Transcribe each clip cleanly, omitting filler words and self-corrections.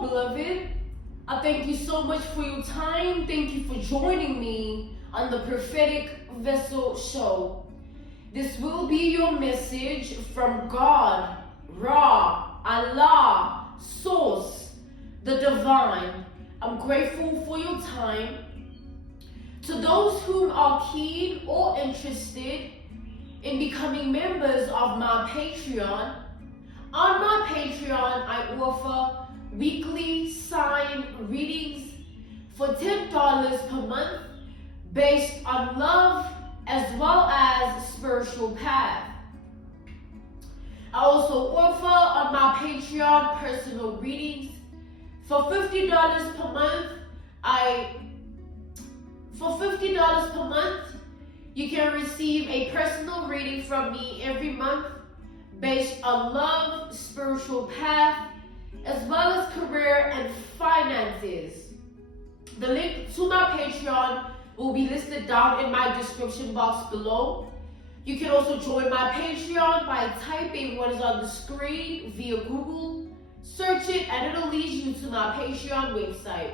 Hello, beloved. I thank you so much for your time. Thank you for joining me on the Prophetic Vessel Show. This will be your message from God, Ra, Allah, Source, the Divine. I'm grateful for your time. To those who are keen or interested in becoming members of my Patreon, on my Patreon, I offer weekly sign readings for $10 per month based on love as well as spiritual path. I also offer on my Patreon personal readings for $50 per month. For $50 per month, you can receive a personal reading from me every month based on love, spiritual path, as well as career and finances. The link to my Patreon will be listed down in my description box below. You can also join my Patreon by typing what is on the screen via Google. Search it and it'll lead you to my Patreon website.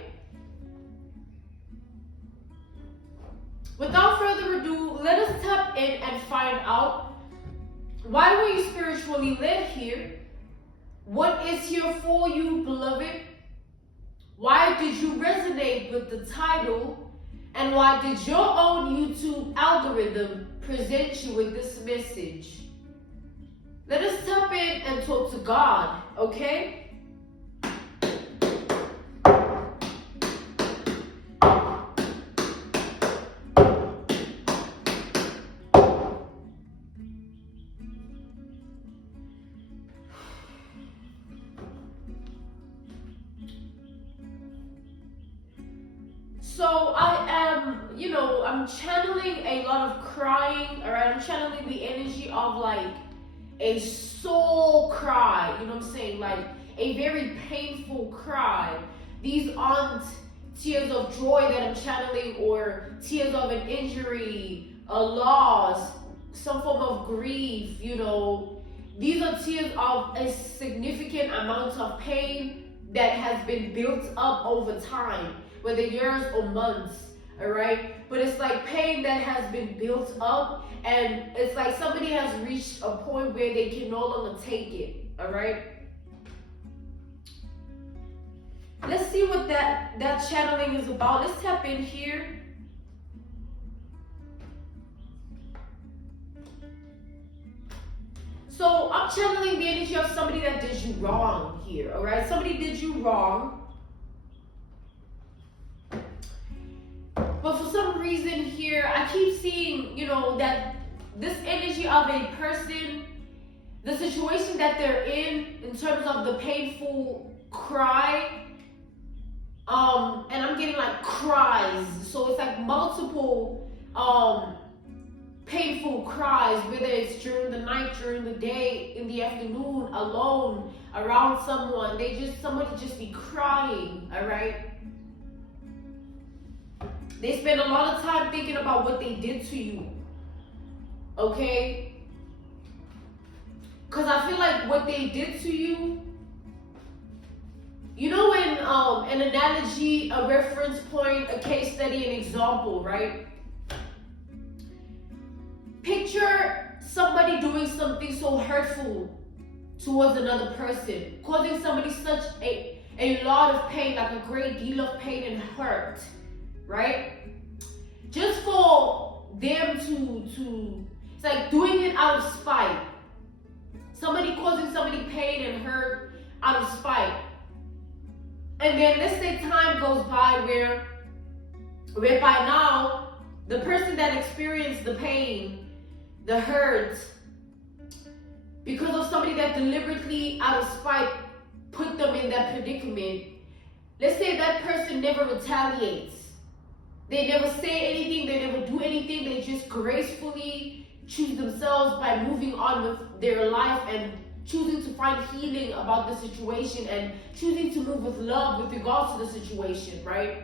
Without further ado, let us tap in and find out, why were you spiritually led here? What is here for you, beloved? Why did you resonate with the title? And why did your own YouTube algorithm present you with this message? Let us tap in and talk to God, okay? So I'm channeling a lot of crying, alright? I'm channeling the energy of like a soul cry, you know what I'm saying? Like a very painful cry. These aren't tears of joy that I'm channeling or tears of an injury, a loss, some form of grief, you know. These are tears of a significant amount of pain that has been built up over time, whether years or months, all right? But it's like pain that has been built up, and it's like somebody has reached a point where they can no longer take it, all right? Let's see what that channeling is about. Let's tap in here. So I'm channeling the energy of somebody that did you wrong here, all right? Somebody did you wrong. But for some reason here, I keep seeing, that this energy of a person, the situation that they're in terms of the painful cry, and I'm getting like cries. So it's like multiple painful cries, whether it's during the night, during the day, in the afternoon, alone, around someone. Somebody just be crying, all right? They spend a lot of time thinking about what they did to you, okay? Because I feel like what they did to you, in an analogy, a reference point, a case study, an example, right? Picture somebody doing something so hurtful towards another person, causing somebody such a lot of pain, like a great deal of pain and hurt, right? Just for them to it's like doing it out of spite. Somebody causing somebody pain and hurt out of spite. And then let's say time goes by whereby now the person that experienced the pain, the hurt, because of somebody that deliberately out of spite put them in that predicament, let's say that person never retaliates. They never say anything, they never do anything, they just gracefully choose themselves by moving on with their life and choosing to find healing about the situation and choosing to move with love with regards to the situation, right?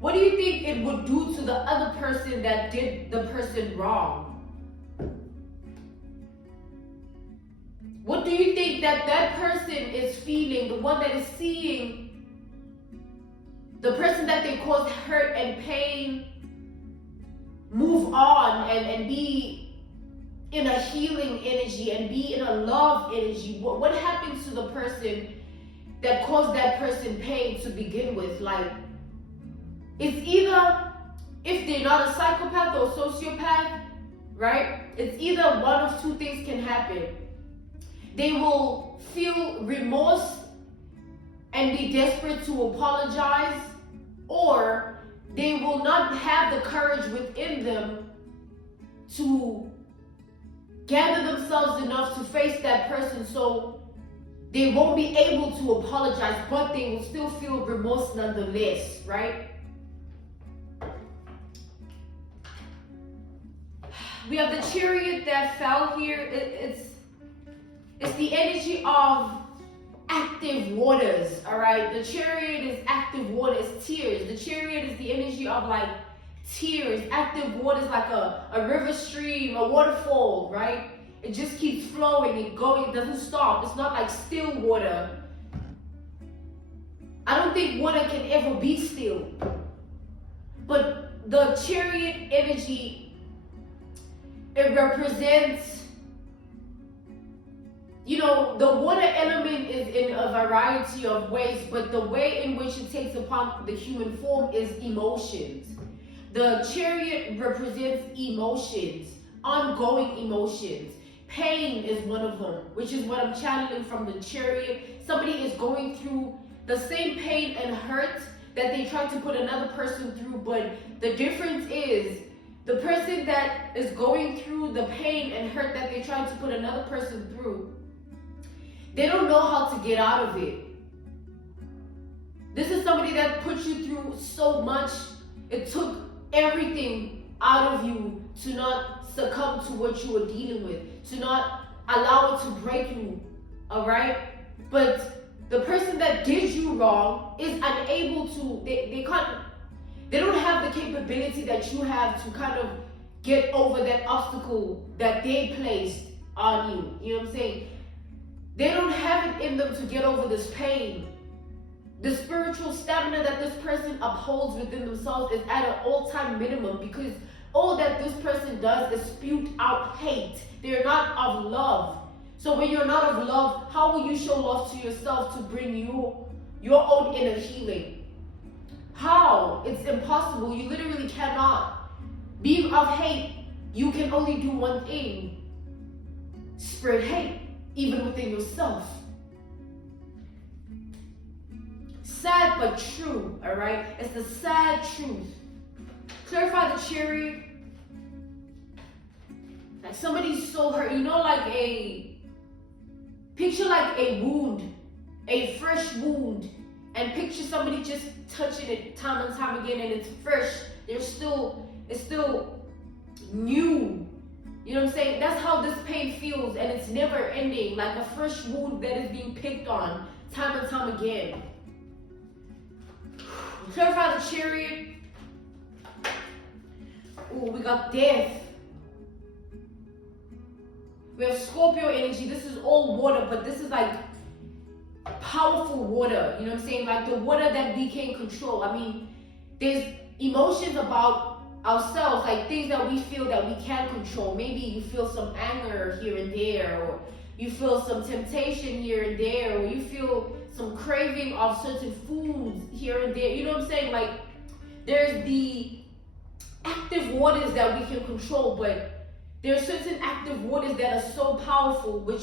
What do you think it would do to the other person that did the person wrong? What do you think that that person is feeling? The one that is seeing the person that they caused hurt and pain move on and be in a healing energy and be in a love energy. What happens to the person that caused that person pain to begin with? Like, it's either, if they're not a psychopath or a sociopath, right? It's either one of two things can happen. They will feel remorse and be desperate to apologize, or they will not have the courage within them to gather themselves enough to face that person, so they won't be able to apologize, but they will still feel remorse nonetheless, right? We have the Chariot that fell here. It's the energy of active waters, all right? The Chariot is active water, it's tears. The Chariot is the energy of like tears. Active water is like a river stream, a waterfall, right? It just keeps flowing and going, it doesn't stop. It's not like still water. I don't think water can ever be still. But the Chariot energy, it represents, you know, the water element is in a variety of ways, but the way in which it takes upon the human form is emotions. The Chariot represents emotions, ongoing emotions. Pain is one of them, which is what I'm channeling from the Chariot. Somebody is going through the same pain and hurt that they tried to put another person through, but the difference is the person that is going through the pain and hurt that they tried to put another person through, they don't know how to get out of it. This is somebody that put you through so much. It took everything out of you to not succumb to what you were dealing with, to not allow it to break you, all right? But the person that did you wrong is unable to, they don't have the capability that you have to kind of get over that obstacle that they placed on you. You know what I'm saying? They don't have it in them to get over this pain. The spiritual stamina that this person upholds within themselves is at an all-time minimum, because all that this person does is spew out hate. They're not of love. So when you're not of love, how will you show love to yourself to bring you your own inner healing? How? It's impossible. You literally cannot. Being of hate, you can only do one thing: spread hate, even within yourself. Sad but true, all right? It's the sad truth. Clarify the Chariot. Like somebody's so hurt, you know, like picture like a wound, a fresh wound, and picture somebody just touching it time and time again, and it's fresh. It's still new. You know what I'm saying? That's how this pain feels, and it's never ending, like a fresh wound that is being picked on time and time again. Clarify the Chariot. Ooh, we got death. We have Scorpio energy. This is all water, but this is like powerful water. You know what I'm saying? Like the water that we can control. I mean, there's emotions about ourselves, like things that we feel that we can control. Maybe you feel some anger here and there, or you feel some temptation here and there, or you feel some craving of certain foods here and there. You know what I'm saying? Like there's the active waters that we can control, but there are certain active waters that are so powerful, which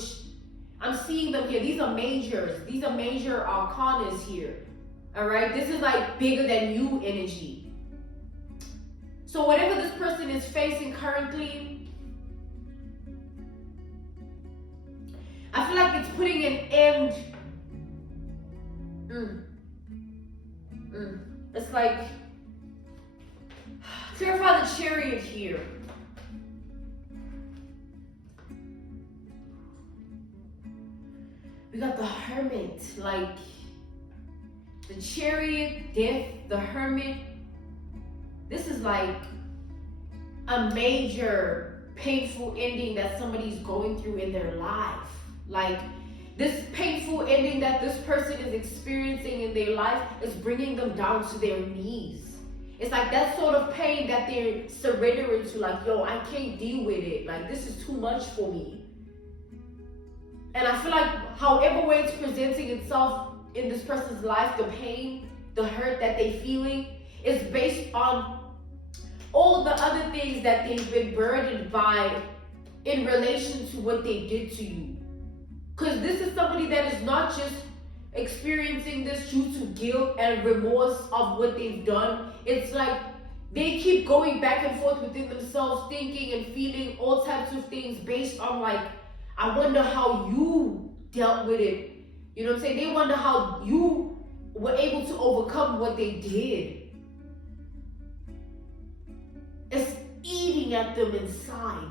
I'm seeing them here. These are majors. These are major arcanas here. All right? This is like bigger than you energy. So whatever this person is facing currently, I feel like it's putting an end. It's like, clarify the Chariot here. We got the Hermit, like the Chariot, death, the Hermit. This is like a major painful ending that somebody's going through in their life. Like, this painful ending that this person is experiencing in their life is bringing them down to their knees. It's like that sort of pain that they're surrendering to, like, yo, I can't deal with it. Like, this is too much for me. And I feel like however way it's presenting itself in this person's life, the pain, the hurt that they're feeling is based on all the other things that they've been burdened by in relation to what they did to you. Because this is somebody that is not just experiencing this due to guilt and remorse of what they've done. It's like they keep going back and forth within themselves, thinking and feeling all types of things based on, like, I wonder how you dealt with it. You know what I'm saying? They wonder how you were able to overcome what they did. It's eating at them inside.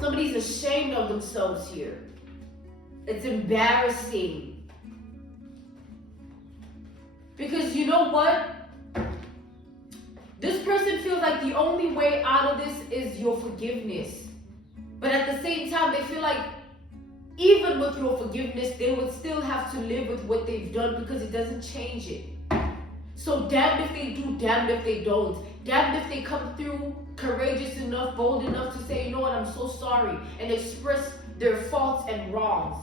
Somebody's ashamed of themselves here. It's embarrassing. Because you know what? This person feels like the only way out of this is your forgiveness. But at the same time, they feel like even with your forgiveness, they would still have to live with what they've done because it doesn't change it. So damned if they do, damned if they don't. Damned if they come through courageous enough, bold enough to say, you know what, I'm so sorry, and express their faults and wrongs.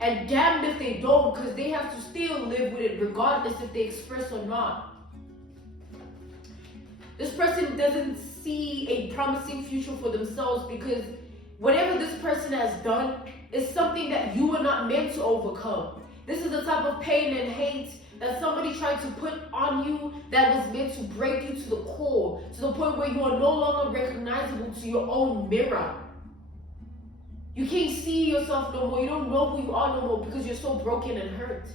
And damned if they don't, because they have to still live with it regardless if they express or not. This person doesn't see a promising future for themselves because whatever this person has done is something that you were not meant to overcome. This is the type of pain and hate that somebody tried to put on you that was meant to break you to the core, to the point where you are no longer recognizable to your own mirror. You can't see yourself no more. You don't know who you are no more because you're so broken and hurt.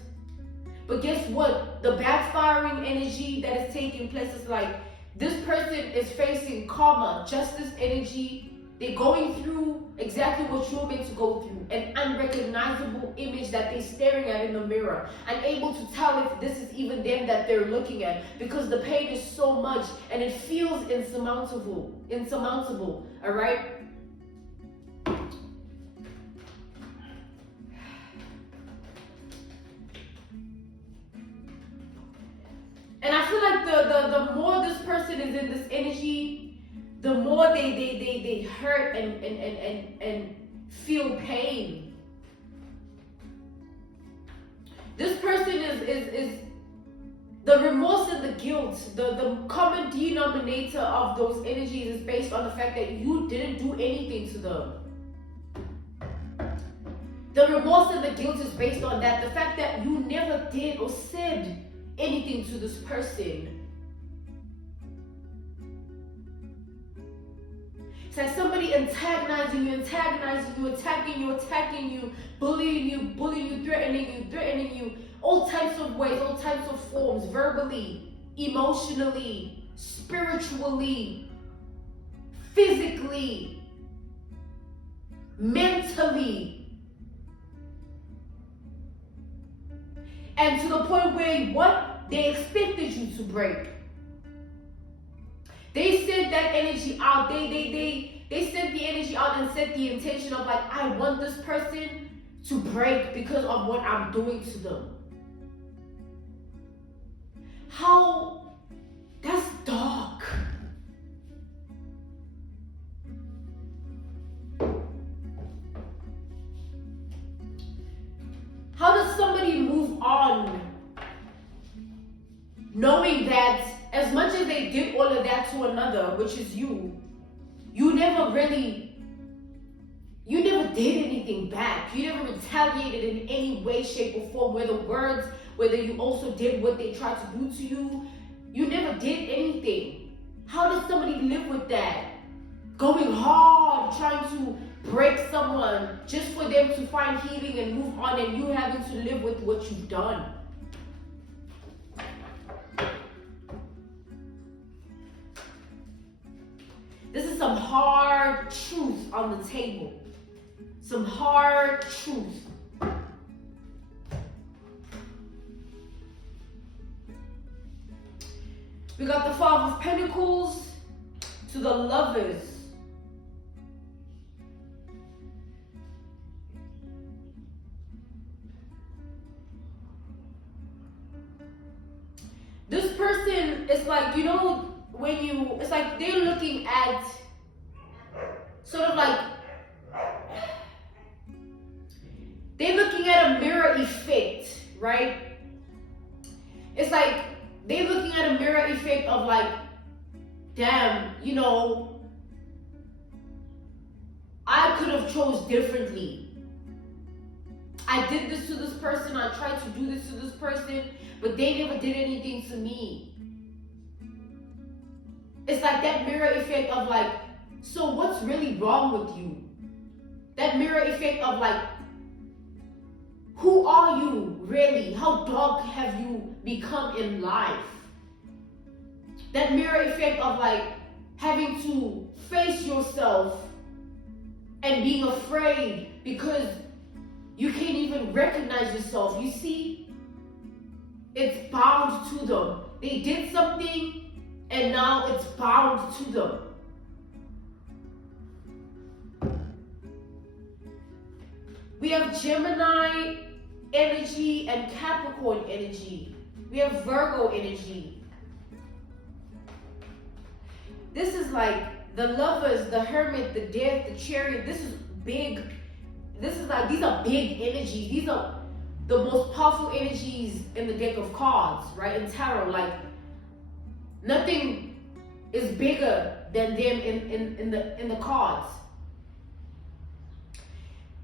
But guess what? The backfiring energy that is taking place is like, this person is facing karma, justice energy. They're going through exactly what you're meant to go through. An unrecognizable image that they're staring at in the mirror. Unable to tell if this is even them that they're looking at. Because the pain is so much and it feels insurmountable. Insurmountable, alright? And I feel like the more this person is in this energy, the more they hurt and feel pain. This person is the remorse and the guilt, the common denominator of those energies is based on the fact that you didn't do anything to them. The remorse and the guilt is based on that. The fact that you never did or said anything to this person. It's like somebody antagonizing you, attacking you, bullying you, threatening you, all types of ways, all types of forms, verbally, emotionally, spiritually, physically, mentally. And to the point where what? They expected you to break. They sent that energy out. They sent the energy out and set the intention of like, I want this person to break because of what I'm doing to them. How? That's dark. How does somebody move on knowing that as much as they did all of that to another, which is you never did anything back. You never retaliated in any way, shape, or form, whether you also did what they tried to do to you. You never did anything. How does somebody live with that? Going hard, trying to break someone just for them to find healing and move on, and you having to live with what you've done. This is some hard truth on the table. Some hard truth. We got the Five of Pentacles to the Lovers. it's like, you know, it's like they're looking at sort of like, they're looking at a mirror effect, right? It's like they're looking at a mirror effect of like, damn, you know, I could have chose differently. I did this to this person, I tried to do this to this person, but they never did anything to me. It's like that mirror effect of like, so what's really wrong with you? That mirror effect of like, who are you really? How dark have you become in life? That mirror effect of like having to face yourself and being afraid because you can't even recognize yourself. You see, it's bound to them. They did something and now it's bound to them. We have Gemini energy and Capricorn energy. We have Virgo energy. This is like the Lovers, the Hermit, the Death, the Chariot. This is big. This is like, these are big energies. These are the most powerful energies in the deck of cards, right? In tarot, like nothing is bigger than them in the cards.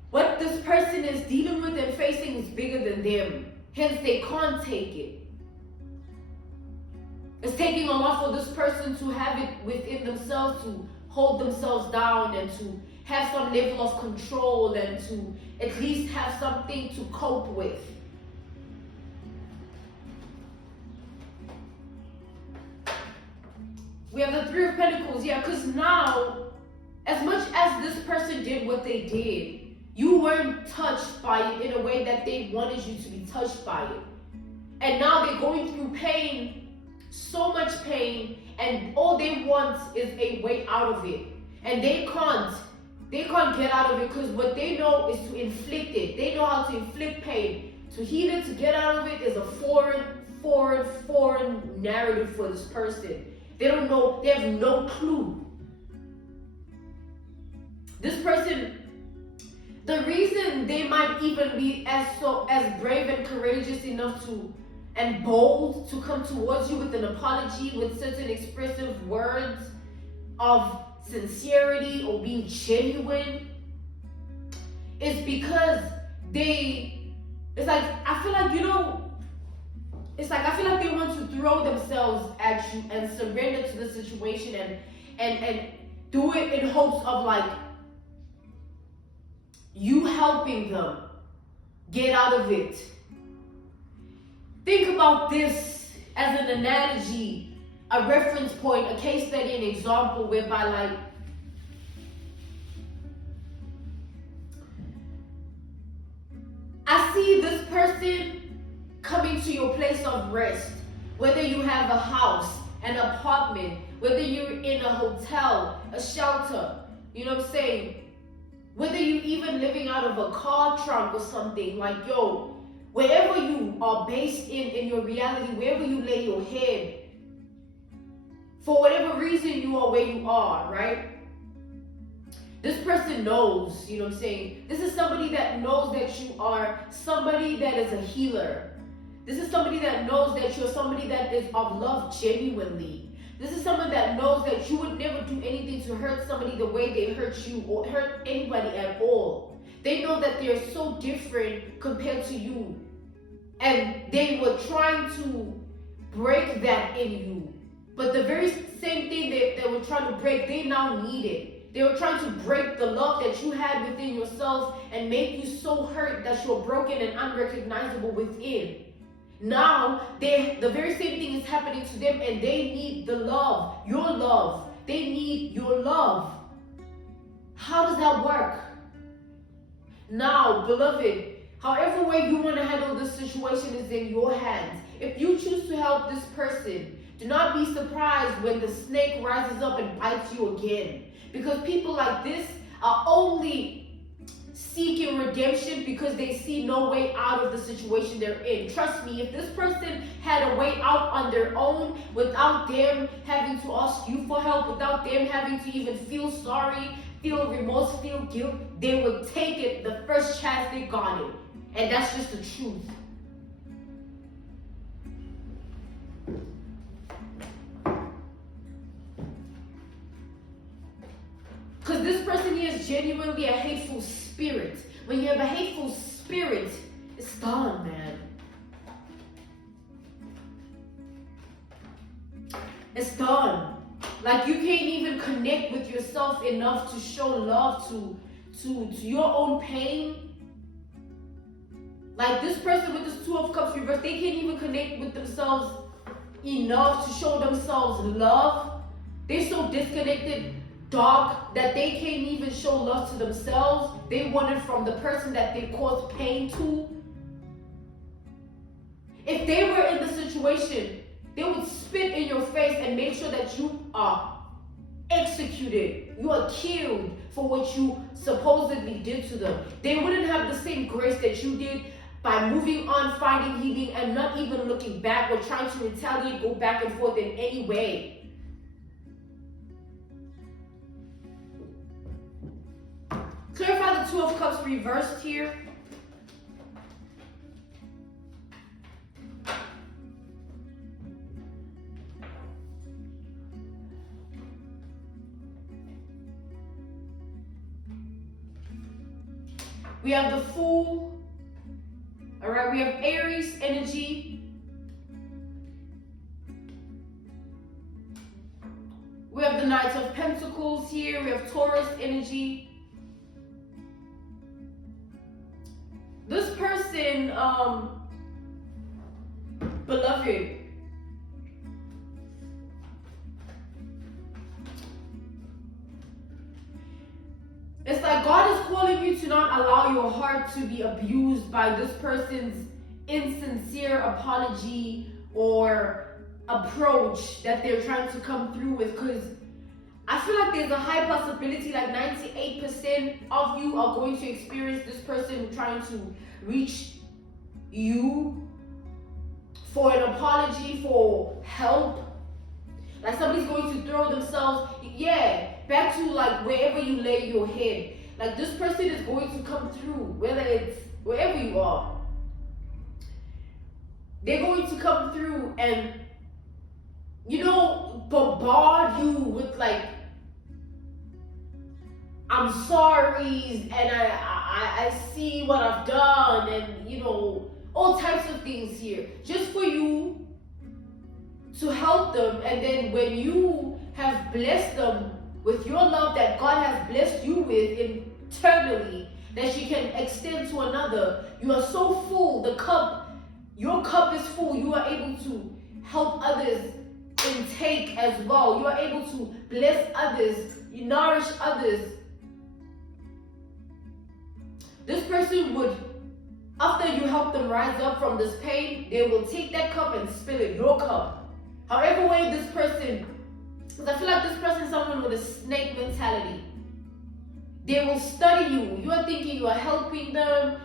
What this person is dealing with and facing is bigger than them. Hence, they can't take it. It's taking a lot for this person to have it within themselves, to hold themselves down and to have some level of control and to at least have something to cope with. We have the Three of Pentacles, yeah, because now, as much as this person did what they did, you weren't touched by it in a way that they wanted you to be touched by it. And now they're going through pain, so much pain, and all they want is a way out of it. And they can't get out of it because what they know is to inflict it. They know how to inflict pain. To heal it, to get out of it is a foreign narrative for this person. They don't know, they have no clue. This person, the reason they might even be as brave and courageous enough to, and bold to come towards you with an apology, with certain expressive words of sincerity or being genuine, is because it's like, I feel like, you know, it's like, I feel like they want to throw themselves at you and surrender to the situation and do it in hopes of like, you helping them get out of it. Think about this as an analogy, a reference point, a case study, an example whereby like, I see this person coming to your place of rest, whether you have a house, an apartment, whether you're in a hotel, a shelter, you know what I'm saying? Whether you even living out of a car trunk or something, like, yo, wherever you are based in your reality, wherever you lay your head, for whatever reason you are where you are, right? This person knows, you know what I'm saying? This is somebody that knows that you are somebody that is a healer. This is somebody that knows that you're somebody that is of love genuinely. This is someone that knows that you would never do anything to hurt somebody the way they hurt you or hurt anybody at all. They know that they're so different compared to you. And they were trying to break that in you. But the very same thing they were trying to break, they now need it. They were trying to break the love that you had within yourself and make you so hurt that you're broken and unrecognizable within. Now, the very same thing is happening to them and they need the love, your love. They need your love. How does that work? Now, beloved, however way you want to handle this situation is in your hands. If you choose to help this person, do not be surprised when the snake rises up and bites you again. Because people like this are only seeking redemption because they see no way out of the situation they're in. Trust me, if this person had a way out on their own without them having to ask you for help, without them having to even feel sorry, feel remorse, feel guilt, they would take it the first chance they got it. And that's just the truth. Because this person here is genuinely a hateful spirit. When you have a hateful spirit, it's gone, man. It's done. Like, you can't even connect with yourself enough to show love to your own pain. Like, this person with this Two of Cups reverse, they can't even connect with themselves enough to show themselves love. They're so disconnected, dark, that they can't even show love to themselves. They want it from the person that they caused pain to. If they were in the situation, they would spit in your face and make sure that you are executed. You are killed for what you supposedly did to them. They wouldn't have the same grace that you did by moving on, finding healing, and not even looking back or trying to retaliate, go back and forth in any way. Clarify the Two of Cups reversed here. We have the Fool. All right, we have Aries energy. We have the Knight of Pentacles here. We have Taurus energy. This person, beloved, it's like God is calling you to not allow your heart to be abused by this person's insincere apology or approach that they're trying to come through with, because I feel like there's a high possibility, like 98% of you are going to experience this person trying to reach you for an apology, for help. Like, somebody's going to throw themselves, back to like wherever you lay your head. Like, this person is going to come through, whether it's wherever you are. They're going to come through and, bombard you with like, I'm sorry, and I see what I've done, and all types of things here, just for you to help them. And then when you have blessed them with your love that God has blessed you with internally, that she can extend to another, you are so full, your cup is full, you are able to help others intake as well. You are able to bless others, you nourish others. This person would, after you help them rise up from this pain, they will take that cup and spill it, your cup. However way this person, because I feel like this person is someone with a snake mentality. They will study you. You are thinking you are helping them.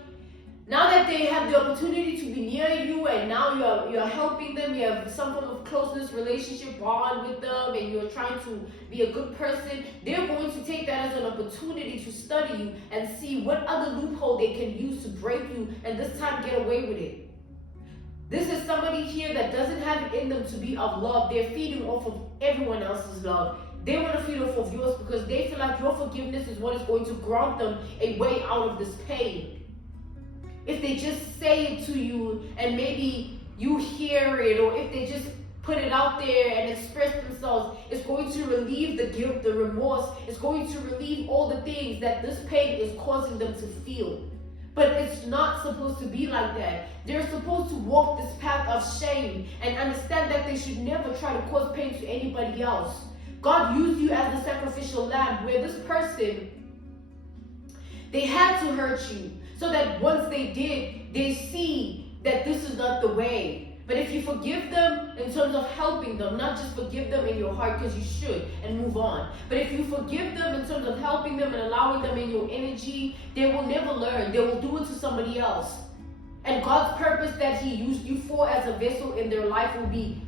Now that they have the opportunity to be near you, and now you're helping them, you have some form of closeness, relationship, bond with them, and you're trying to be a good person, they're going to take that as an opportunity to study you and see what other loophole they can use to break you, and this time get away with it. This is somebody here that doesn't have it in them to be of love. They're feeding off of everyone else's love. They want to feed off of yours because they feel like your forgiveness is what is going to grant them a way out of this pain. If they just say it to you and maybe you hear it, or if they just put it out there and express themselves, it's going to relieve the guilt, the remorse. It's going to relieve all the things that this pain is causing them to feel. But it's not supposed to be like that. They're supposed to walk this path of shame and understand that they should never try to cause pain to anybody else. God used you as the sacrificial lamb, where this person, they had to hurt you, so that once they did, they see that this is not the way. But if you forgive them in terms of helping them, not just forgive them in your heart because you should and move on, but if you forgive them in terms of helping them and allowing them in your energy, they will never learn. They will do it to somebody else. And God's purpose that He used you for as a vessel in their life will be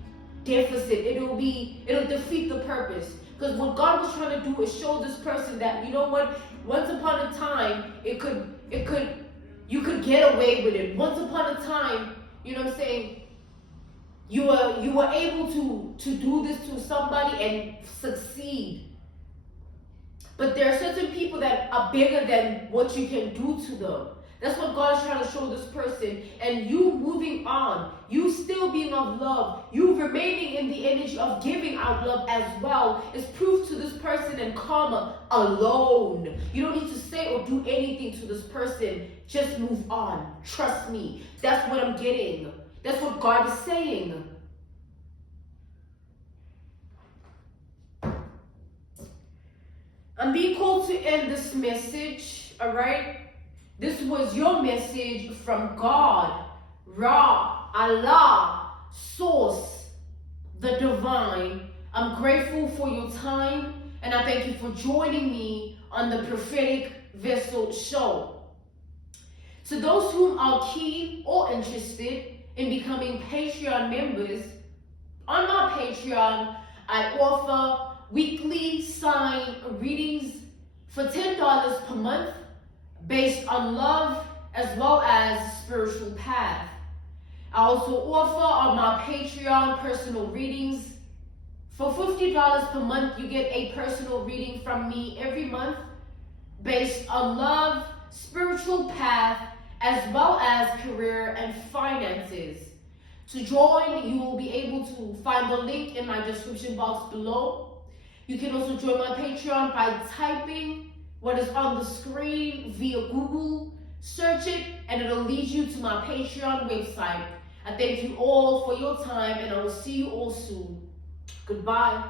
deficit. It'll defeat the purpose. Because what God was trying to do is show this person that, you know what, once upon a time, you could get away with it. Once upon a time, you know what I'm saying, you were able to do this to somebody and succeed. But there are certain people that are bigger than what you can do to them. That's what God is trying to show this person. And you moving on, you still being of love, you remaining in the energy of giving out love as well is proof to this person and karma alone. You don't need to say or do anything to this person. Just move on. Trust me. That's what I'm getting. That's what God is saying. I'm being called to end this message, all right? This was your message from God, Ra, Allah, Source, the Divine. I'm grateful for your time, and I thank you for joining me on the Prophetic Vessel Show. To those who are keen or interested in becoming Patreon members, on my Patreon, I offer weekly sign readings for $10 per month based on love as well as spiritual path. I also offer on my Patreon personal readings. For $50 per month, you get a personal reading from me every month based on love, spiritual path, as well as career and finances. To join, you will be able to find the link in my description box below. You can also join my Patreon by typing what is on the screen via Google. Search it and it'll lead you to my Patreon website. I thank you all for your time and I will see you all soon. Goodbye.